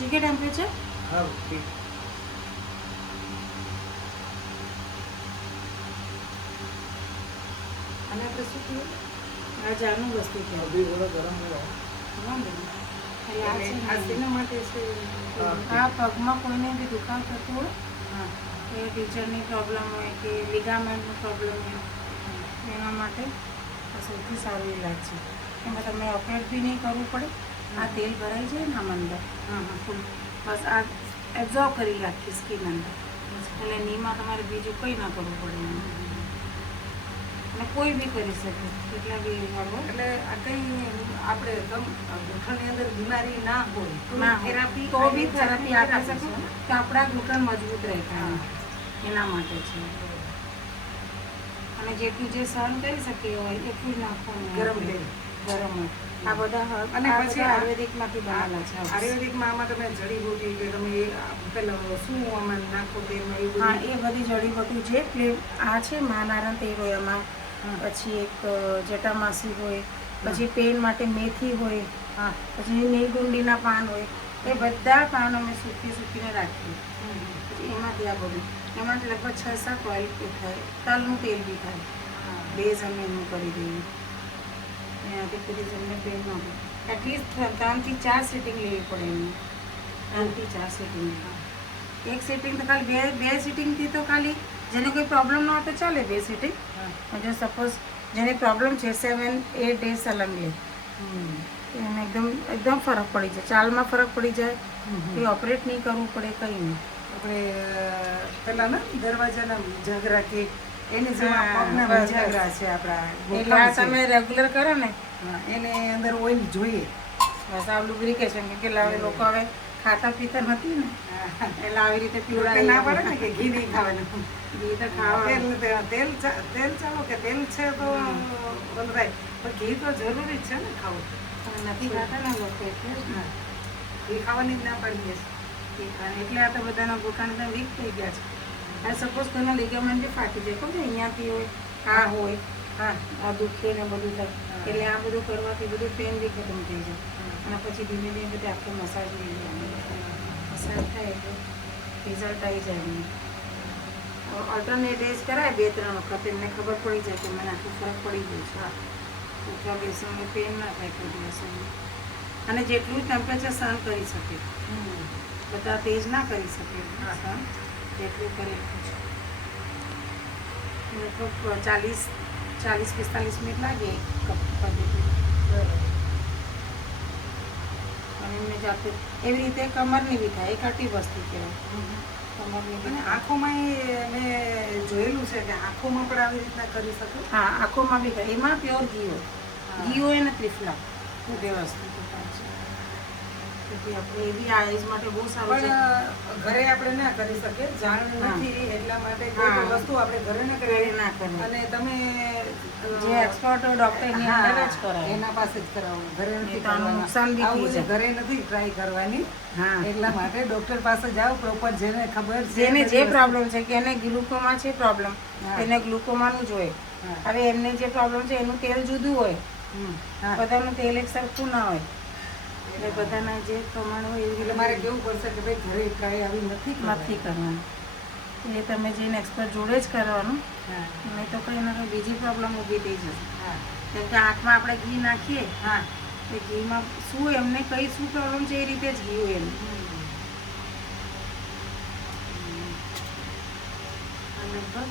ठीक है टेम्परेचर हाँ ठीक અને આપણે શું કીધું આ જારનું વસ્તુ છે अभी थोड़ा गरम है વાંધો નહીં. એટલે આ છે આ ને, શેના માટે છે આ પગમાં કોઈને બી દુખાવ થતું હોય હા કે ટીચરની પ્રોબ્લેમ હોય કે લિગામેન્ટનો પ્રોબ્લેમ હોય એના માટે આ સૌથી સારું ઇલાજ છે એમાં તમે ઓપરેટ બી નહીં કરવું પડે આ તેલ ભરાઈ જાય ને આમ અંદર હા હા ફૂલ બસ આ એબ્ઝોર્બ કરી રાખી સ્કીન અંદર એટલે નીમાં તમારે બીજું કંઈ ના કરવું પડે એમાં. અને કોઈ બી કરી શકે કેટલા બી વાળો એટલે આ કંઈ આપણે ઘૂંટણની અંદર બીમારી ના હોય ના થેરાપી તો બી થેરાપી આપી શકો તો આપણા ઘૂંટણ મજબૂત રહે કાયમ. એના માટે છે અને જેટલું જે સહન કરી શકે હોય એટલું જ નાખવાનું ગરમ તેલ ગરમ હોય. આ બધા અને આ પછી બધા આયુર્વેદિકમાંથી બનેલા છે આયુર્વેદિકમાં આમાં તમે જડીબુટી કે તમે પેલો શું આમાં નાખો તેમાં એવું હા બધું એ બધી જડીબુટી છે એટલે આ છે મહાનારાયણ તેલ હોય એમાં પછી એક જટામાસી હોય પછી પેન માટે મેથી હોય હા પછી નીલગુંડીના પાન હોય એ બધા પાન અમે સૂકીને રાખીએ પછી એમાંથી આ બધું એમાંથી લગભગ 6-7 ઓઇલ થાય તલનું તેલ બી થાય બેઝ અમે એનું કરી દઈએ એનાથી કદી તમને પેન ન થાય એટલીસ્ટ 3 થી 4 સિટિંગ લેવી પડે એમને 3 થી 4 સિટિંગ એક સિટિંગ તો ખાલી બે સિટિંગથી તો ખાલી જેને કોઈ પ્રોબ્લેમ ન હોય તો ચાલે 2 સિટિંગ જો સપોઝ જેને પ્રોબ્લેમ છે 7-8 ડેઝ સલંગ લે એને એકદમ ફરક પડી જાય ચાલમાં ફરક પડી જાય કોઈ ઓપરેટ નહીં કરવું પડે કંઈ નહીં આપણે પેલા ને દરવાજાના ઝઘરા કે એની જેવા હા, પગના બસ, ઝઘરા છે એટલે આ આપણા તમે રેગ્યુલર કરો ને હા, એને અંદર ઓઇલ જોઈએ બસ આ લુબ્રિકેશન કે કેટલા હવે લોકો હવે ખાતા પીતા નથી ને એટલે આવી રીતે લોકો ના પડે ને પીવડાવી કે ઘી નહીં ખાવાનું ઘી તો ખાવાનું તેલ ચાલો કે તેલ છે તો ઓલું થાય પણ ઘી તો જરૂરી જ છે ને ખાવું પણ નથી ખાતા ને લોકો એટલે જ ને ઘી ખાવાની જ ના પાડીએ ઘી ખાવાનું. એટલે આ તો બધાના ઘૂંટણ એકદમ વીક થઈ ગયા છે આ સપોઝ કોઈના લિગામેન્ટ બી ફાટી જાય કહું અહીંયાથી હોય આ હોય હા આ દુખે ને બધું થાય એટલે આ બધું કરવાથી બધું પેન બી ખતમ થઈ જાય અને પછી ધીમે ધીમે બધે આખો મસાજ લઈ લેવાનો મસાજ થાય એટલે રિઝલ્ટ આવી જાય એમને ઓલ્ટરનેટ ડેઝ કરાય 2-3 વખત એમને ખબર પડી જાય કે મને આટલું ફરક પડી ગયું છે ઉઠવા બેસવામાં પેન ના થાય કોઈ દિવસ એમને. અને જેટલું ટેમ્પરેચર સહન કરી શકે બધા તેજ ના કરી શકે સહન જેટલું કરે એટલું છે લગભગ 40-45 મિનિટ લાગે એક કપ પદ્ધતિ અને એમને જાતે એવી રીતે કમરની બી થાય એક અટી વસ્તુ કહેવાય કમરની બી અને આંખોમાં મેં જોયેલું છે કે આંખોમાં પણ આવી રીતના કરી શકો હા આંખોમાં બી થાય એમાં પ્યોર ઘી હોય ઘી હોય ને ત્રિફલા બે વસ્તુ તો થાય છે તેથી આપણે એ બી આઈઝ માટે બહુ સારું છે પણ ઘરે આપણે ના કરી શકીએ જાણ નથી એટલા માટે કોઈ પણ વસ્તુ આપણે ઘરે ના ઘરે કરીએ ના કરીએ. અને તમે જે એક્સપર્ટ ડૉક્ટરની અંદર જ કરાય એના પાસે જ કરાવવાનું ઘરે નથી નહીં તો આનું કરવાનું. નુકસાન બી આવું થઈ જાય. ઘરે નથી ટ્રાય કરવાની હા એટલા માટે ડોક્ટર પાસે જાઓ પ્રોપર જેને ખબર છે જેને બધી જે વસ્તુ. પ્રોબ્લેમ છે કે એને ગ્લુકોમા છે પ્રોબ્લેમ હા. એને ગ્લુકોમાનું જ હોય હા. હવે એમને જે પ્રોબ્લેમ છે એનું તેલ જુદું હોય હા. બધાનું તેલ એક સરખું ના હોય એટલે બધાના જે પ્રમાણ હોય એવી એટલે રીતે મારે કેવું પડશે કે ભાઈ ઘરે ટ્રાય આવી નથી નથી કરવાનું એ તમે જઈને એક્સપર્ટ જોડે જ કરવાનું હા નહીં તો કંઈ ના કંઈ બીજી પ્રોબ્લેમ ઊભી થઈ જશે હા કેમ કે આંખમાં આપણે ઘી નાખીએ હા એ ઘીમાં શું એમને કઈ શું પ્રોબ્લેમ છે એ રીતે જ ઘી હોય એમ અને લગભગ